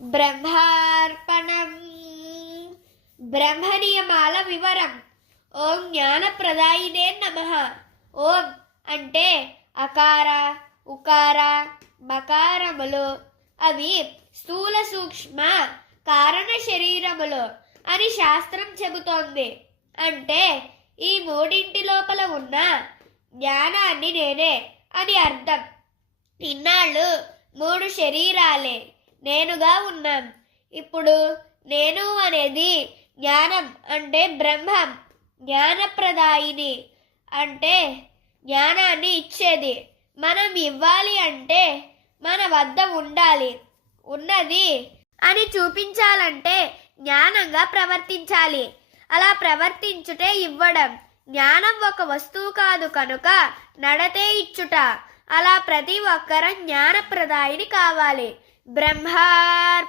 బ్రహ్మార్పణం. బ్రహ్మనియమాల వివరం. ఓం జ్ఞానప్రదాయినే నమః. ఓం అంటే అకార, ఉకార, మకారములు. అవి స్థూల సూక్ష్మ కారణ శరీరములు అని శాస్త్రం చెబుతోంది. అంటే ఈ మూడింటి లోపల ఉన్న జ్ఞానాన్ని నేనే అని అర్థం. ఇన్నాళ్ళు 3 శరీరాలే నేనుగా ఉన్నాం. ఇప్పుడు నేను అనేది జ్ఞానం అంటే బ్రహ్మం. జ్ఞానప్రదాయిని అంటే జ్ఞానాన్ని ఇచ్చేది. మనం ఇవ్వాలి అంటే మన వద్ద ఉండాలి. ఉన్నది అని చూపించాలంటే జ్ఞానంగా ప్రవర్తించాలి. అలా ప్రవర్తించుటే ఇవ్వడం. జ్ఞానం ఒక వస్తువు కాదు కనుక నడతే ఇచ్చుట. అలా ప్రతి ఒక్కరం జ్ఞానప్రదాయిని కావాలి. బ్రహ్మార్పణం.